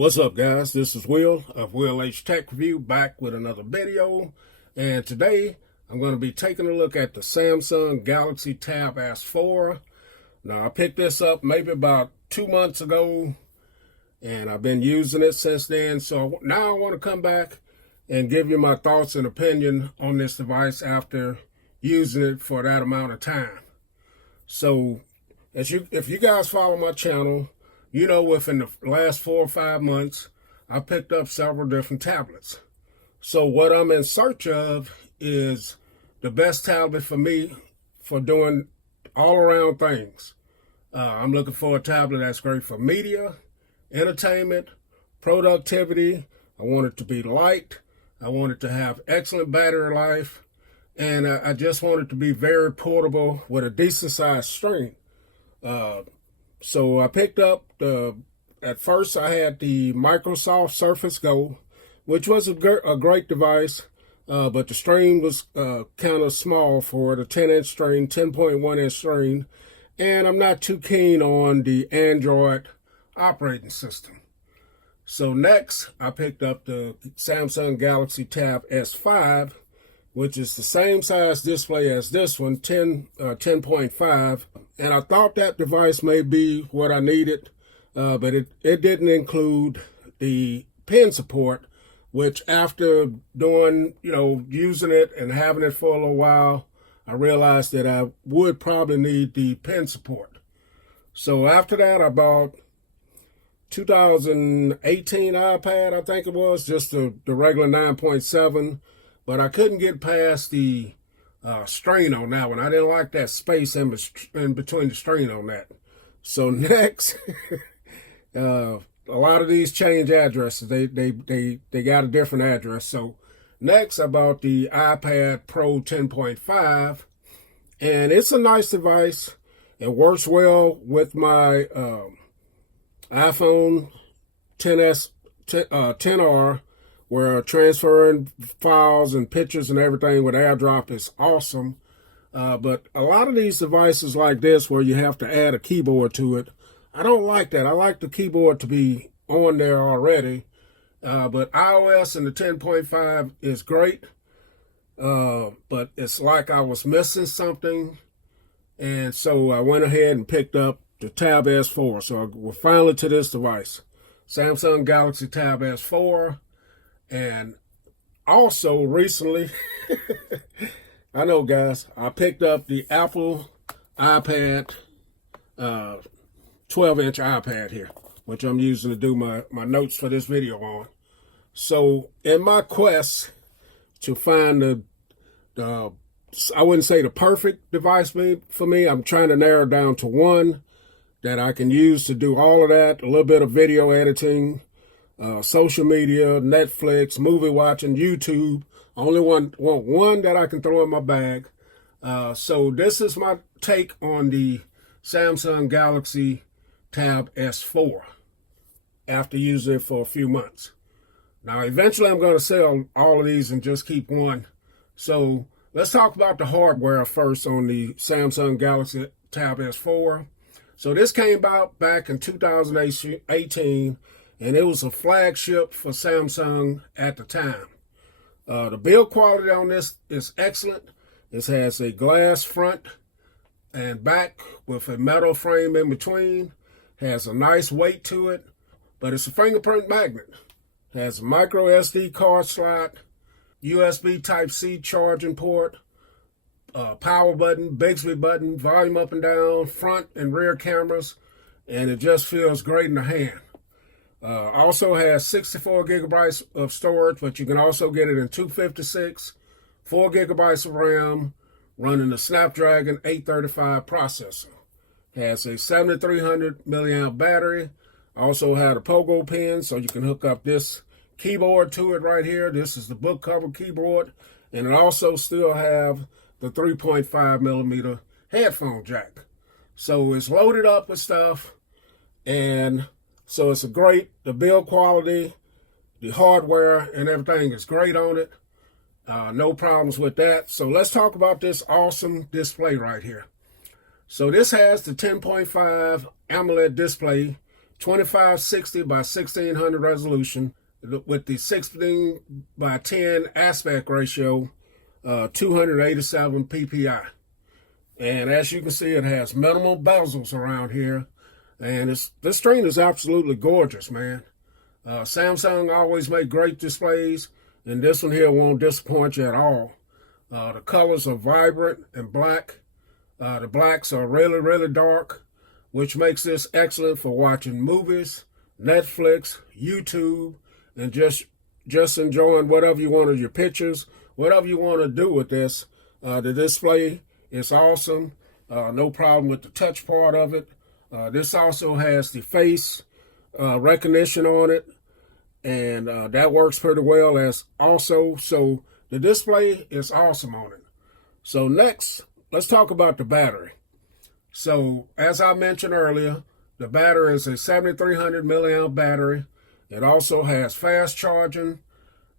What's up, guys? This is Will of Will H Tech Review, back with another video. And today I'm going to be taking a look at the Samsung Galaxy Tab S4. Now, I picked this up maybe about 2 months ago, and I've been using it since then. So now I want to come back and give you my thoughts and opinion on this device after using it for that amount of time. So if you guys follow my channel, you know, within the last 4 or 5 months, I picked up several different tablets. So what I'm in search of is the best tablet for me for doing all around things. I'm looking for a tablet that's great for media, entertainment, productivity. I want it to be light. I want it to have excellent battery life. And I just want it to be very portable with a decent sized screen. So I picked up at first I had the Microsoft Surface Go, which was a great device, but the screen was kind of small for it, a 10-inch screen, 10.1-inch screen, and I'm not too keen on the Android operating system. So next, I picked up the Samsung Galaxy Tab S5, which is the same size display as this one, 10.5. And I thought that device may be what I needed, but it didn't include the pen support, which after using it and having it for a little while, I realized that I would probably need the pen support. So after that, I bought 2018 iPad, I think it was, just the regular 9.7. But I couldn't get past the screen on that one. I didn't like that space in between the screen on that. So next, a lot of these change addresses. They got a different address. So next, I bought the iPad Pro 10.5, and it's a nice device. It works well with my iPhone 10R. Where transferring files and pictures and everything with AirDrop is awesome. But a lot of these devices like this where you have to add a keyboard to it, I don't like that. I like the keyboard to be on there already. But iOS and the 10.5 is great. But it's like I was missing something. And so I went ahead and picked up the Tab S4. So we're finally to this device. Samsung Galaxy Tab S4. And also recently, I know guys, I picked up the Apple iPad, 12-inch iPad here, which I'm using to do my notes for this video on. So in my quest to find the I wouldn't say the perfect device for me, I'm trying to narrow down to one that I can use to do all of that, a little bit of video editing, social media, Netflix, movie watching, YouTube. I only want one that I can throw in my bag. So this is my take on the Samsung Galaxy Tab S4 after using it for a few months. Now, eventually I'm going to sell all of these and just keep one. So let's talk about the hardware first on the Samsung Galaxy Tab S4. So this came out back in 2018. And it was a flagship for Samsung at the time. The build quality on this is excellent. This has a glass front and back with a metal frame in between. Has a nice weight to it, but it's a fingerprint magnet. Has a micro SD card slot, USB Type-C charging port, power button, Bixby button, volume up and down, front and rear cameras, and it just feels great in the hand. Also has 64 gigabytes of storage, but you can also get it in 256, 4 gigabytes of RAM, running the Snapdragon 835 processor. Has a 7300 milliamp battery. Also had a pogo pen, so you can hook up this keyboard to it right here. This is the book cover keyboard, and it also still have the 3.5 millimeter headphone jack. So it's loaded up with stuff, and so it's the build quality, the hardware and everything is great on it. No problems with that. So let's talk about this awesome display right here. So this has the 10.5 AMOLED display, 2560 by 1600 resolution with the 16 by 10 aspect ratio, 287 ppi. And as you can see, it has minimal bezels around here. And this screen is absolutely gorgeous, man. Samsung always make great displays, and this one here won't disappoint you at all. The colors are vibrant and black. The blacks are really, really dark, which makes this excellent for watching movies, Netflix, YouTube, and just enjoying whatever you want of your pictures, whatever you want to do with this. The display is awesome. No problem with the touch part of it. This also has the face recognition on it, and that works pretty well as also. So the display is awesome on it. So next, let's talk about the battery. So as I mentioned earlier, the battery is a 7300 milliamp battery. It also has fast charging,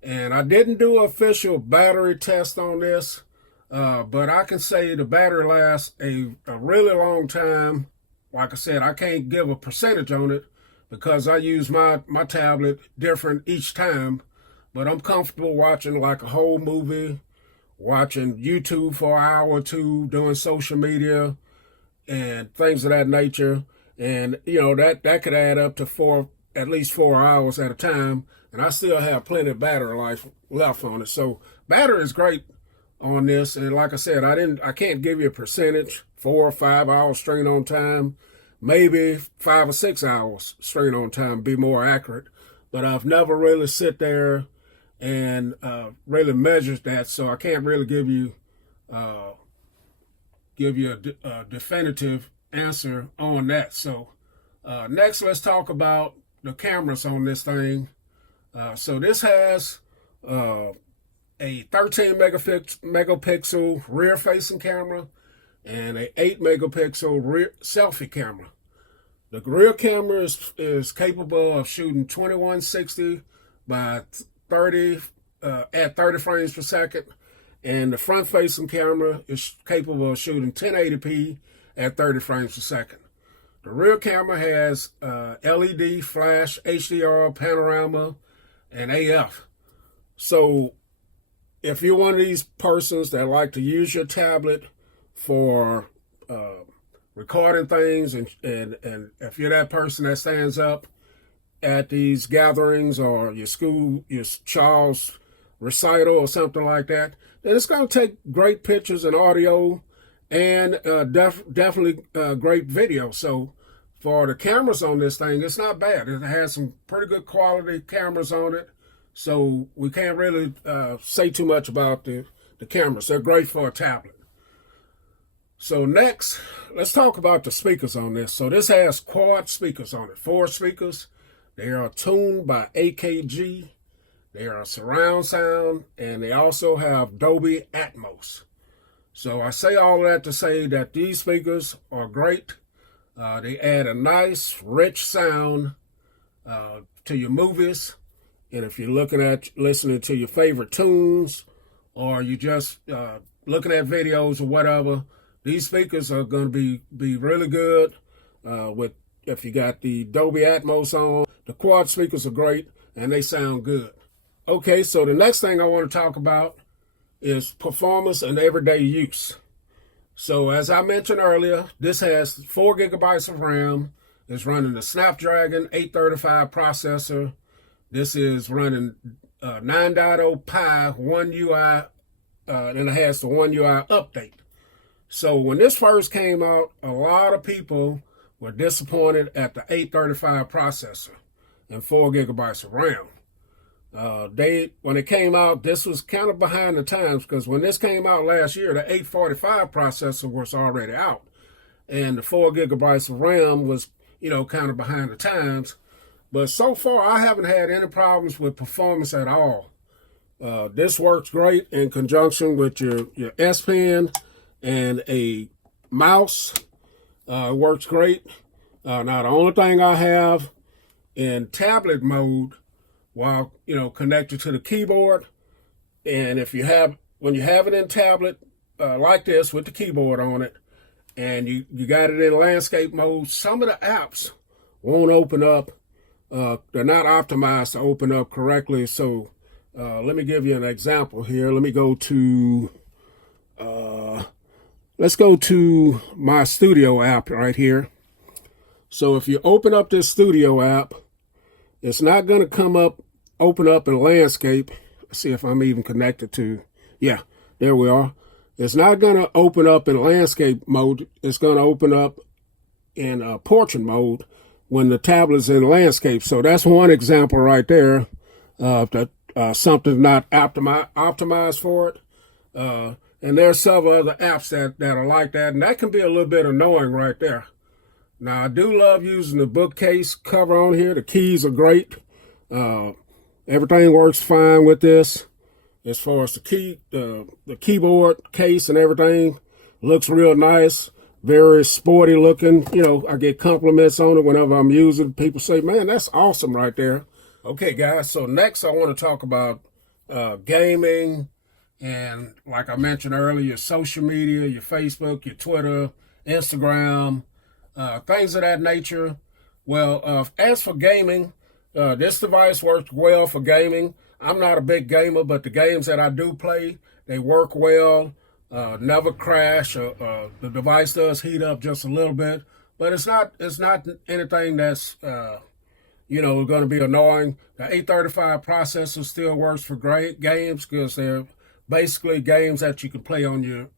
and I didn't do an official battery test on this, but I can say the battery lasts a really long time. Like I said, I can't give a percentage on it because I use my tablet different each time, but I'm comfortable watching like a whole movie, watching YouTube for an hour or two, doing social media and things of that nature. And, you know, that could add up to at least 4 hours at a time, and I still have plenty of battery life left on it. So battery is great on this, and like I said, I can't give you a percentage. 4 or 5 hours straight on time, maybe 5 or 6 hours straight on time, be more accurate. But I've never really sit there and really measured that, so I can't really give you a definitive answer on that. So next, let's talk about the cameras on this thing. So this has a 13 megapixel rear-facing camera and a 8 megapixel rear selfie camera. The rear camera is capable of shooting 2160 by 30 at 30 frames per second, and the front-facing camera is capable of shooting 1080p at 30 frames per second. The rear camera has LED, flash, HDR, panorama, and AF. So if you're one of these persons that like to use your tablet for recording things, and if you're that person that stands up at these gatherings or your child's recital or something like that, then it's going to take great pictures and audio and definitely great video. So for the cameras on this thing, it's not bad. It has some pretty good quality cameras on it. So we can't really say too much about the cameras. They're great for a tablet. So next, let's talk about the speakers on this. So this has quad speakers on it, 4 speakers. They are tuned by AKG. They are surround sound, and they also have Dolby Atmos. So I say all of that to say that these speakers are great. They add a nice, rich sound to your movies. And if you're listening to your favorite tunes, or you just looking at videos or whatever, these speakers are going to be really good. If you got the Dolby Atmos on, the quad speakers are great and they sound good. Okay, so the next thing I want to talk about is performance and everyday use. So as I mentioned earlier, this has 4 gigabytes of RAM. It's running the Snapdragon 835 processor. This is running 9.0 Pi One UI, and it has the One UI update. So when this first came out, a lot of people were disappointed at the 835 processor and 4 gigabytes of RAM. When it came out, this was kind of behind the times, because when this came out last year, the 845 processor was already out, and the 4 gigabytes of RAM was, kind of behind the times. But so far, I haven't had any problems with performance at all. This works great in conjunction with your S Pen and a mouse. It works great. Now, the only thing I have in tablet mode, while connected to the keyboard, and when you have it in tablet like this with the keyboard on it, and you got it in landscape mode, some of the apps won't open up. They're not optimized to open up correctly. So let me give you an example here. Let me go to, let's go to my Studio app right here. So if you open up this Studio app, it's not going to open up in landscape. Let's see if I'm even connected to, yeah, there we are. It's not going to open up in landscape mode. It's going to open up in portrait mode when the tablet's in landscape. So that's one example right there that something's not optimized for it. And there's several other apps that are like that, and that can be a little bit annoying right there. Now, I do love using the bookcase cover on here. The keys are great. Everything works fine with this. As far as the keyboard case and everything, looks real nice, very sporty looking. You know, I get compliments on it whenever I'm using it. People say, man, that's awesome right there. Okay, guys, so next I want to talk about gaming and, like I mentioned earlier, your social media, your Facebook, your Twitter, Instagram, things of that nature. Well, as for gaming, this device works well for gaming. I'm not a big gamer, but the games that I do play, they work well, never crash. The device does heat up just a little bit, but it's not anything that's going to be annoying. The 835 processor still works for great games because they're basically games that you can play on your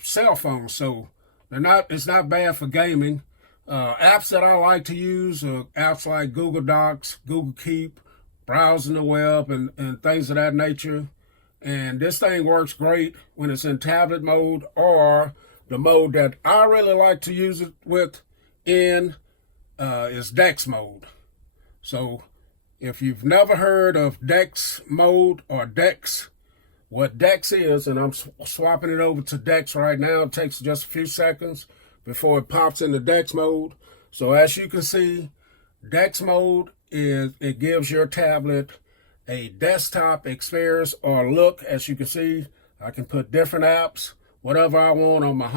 cell phone. So it's not bad for gaming. Apps that I like to use are apps like Google Docs, Google Keep, browsing the web, and things of that nature. And this thing works great when it's in tablet mode, or the mode that I really like to use it with is DeX mode. So if you've never heard of DeX mode or DeX, what DeX is, and I'm swapping it over to DeX right now. It takes just a few seconds before it pops into DeX mode. So as you can see, DeX mode it gives your tablet a desktop experience or look. As you can see, I can put different apps, whatever I want on my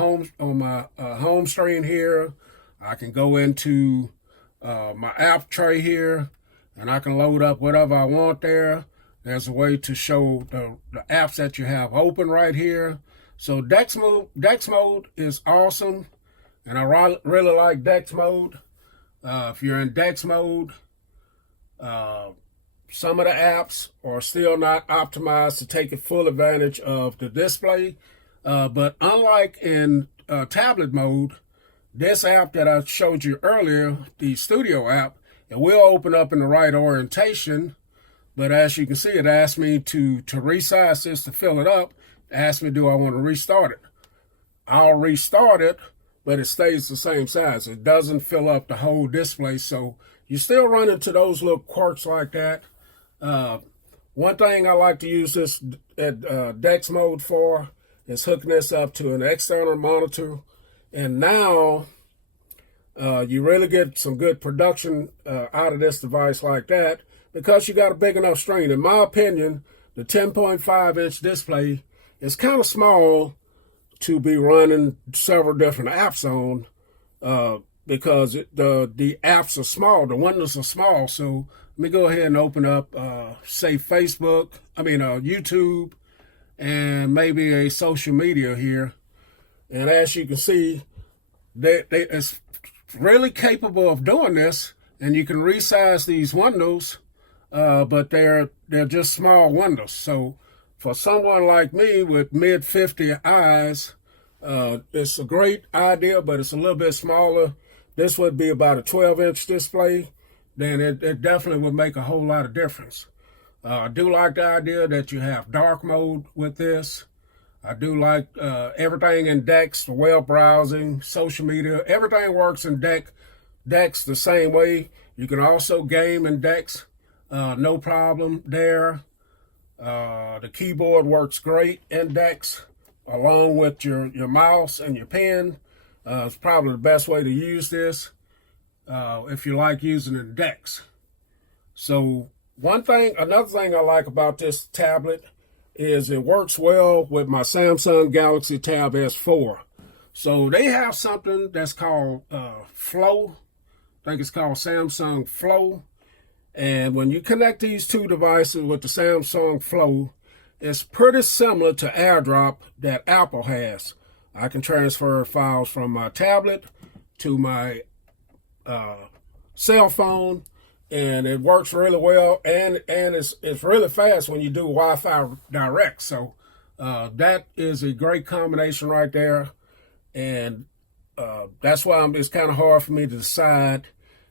home screen here. I can go into my app tray here, and I can load up whatever I want there. There's a way to show the apps that you have open right here. So DeX mode is awesome, and I really like DeX mode. If you're in DeX mode, some of the apps are still not optimized to take full advantage of the display. But unlike in tablet mode, this app that I showed you earlier, the Studio app, it will open up in the right orientation. But as you can see, it asked me to resize this to fill it up. It asked me, do I want to restart it? I'll restart it, but it stays the same size. It doesn't fill up the whole display. So you still run into those little quirks like that. One thing I like to use this at DeX mode for is hooking this up to an external monitor. And now you really get some good production out of this device like that, because you got a big enough screen. In my opinion, the 10.5-inch display is kind of small to be running several different apps on, because the apps are small, the windows are small. So let me go ahead and open up, say YouTube, and maybe a social media here. And as you can see, it's really capable of doing this, and you can resize these windows, but they're just small windows. So for someone like me with mid-50 eyes, it's a great idea, but it's a little bit smaller. This would be about a 12-inch display. Then it definitely would make a whole lot of difference. I do like the idea that you have dark mode with this. I do like everything in DeX, the web browsing, social media. Everything works in DeX the same way. You can also game in DeX, no problem there. The keyboard works great in DeX, along with your mouse and your pen. It's probably the best way to use this if you like using it in DeX. So another thing I like about this tablet is it works well with my Samsung Galaxy Tab S4. So they have something that's called Flow. I think it's called Samsung Flow. And when you connect these two devices with the Samsung Flow, it's pretty similar to AirDrop that Apple has. I can transfer files from my tablet to my cell phone, and it works really well, and it's really fast when you do Wi-Fi direct. So that is a great combination right there, and that's why it's kind of hard for me to decide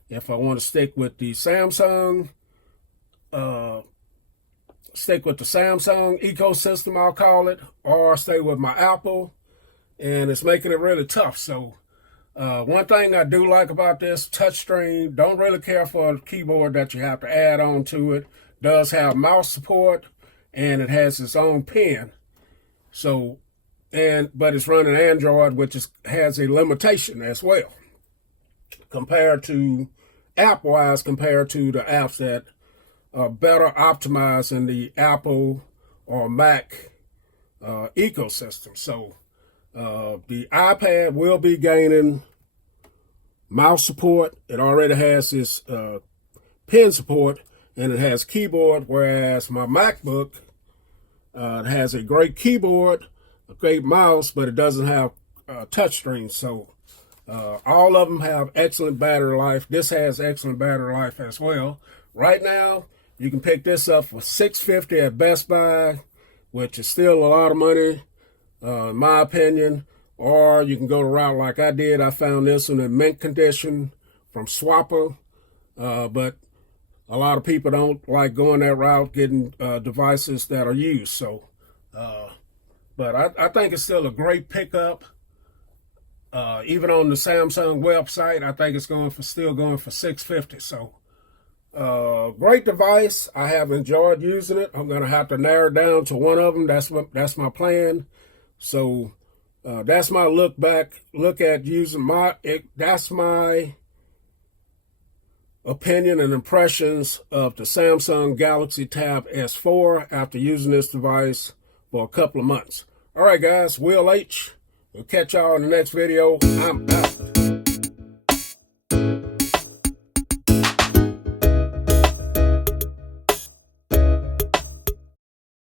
if I want to stick with the Samsung ecosystem, I'll call it, or stay with my Apple, and it's making it really tough. So one thing I do like about this touchscreen, don't really care for a keyboard that you have to add on to it. Does have mouse support, and it has its own pen. So, but it's running Android, which has a limitation as well compared to app-wise, compared to the apps that are better optimized in the Apple or Mac ecosystem. So the iPad will be gaining mouse support. It already has its pen support, and it has keyboard, whereas my MacBook has a great keyboard, a great mouse, but it doesn't have touchscreen. So all of them have excellent battery life. This has excellent battery life as well. Right now, you can pick this up for $650 at Best Buy, which is still a lot of money, in my opinion. Or you can go the route like I did. I found this one in mint condition from Swapper, but a lot of people don't like going that route, getting devices that are used. So, but I think it's still a great pickup. Even on the Samsung website, I think it's still going for $650. So, great device. I have enjoyed using it. I'm going to have to narrow it down to one of them. That's my plan. So, that's my look at using that's my opinion and impressions of the Samsung Galaxy Tab S4 after using this device for a couple of months. All right, guys, Will H. We'll catch y'all in the next video. I'm out.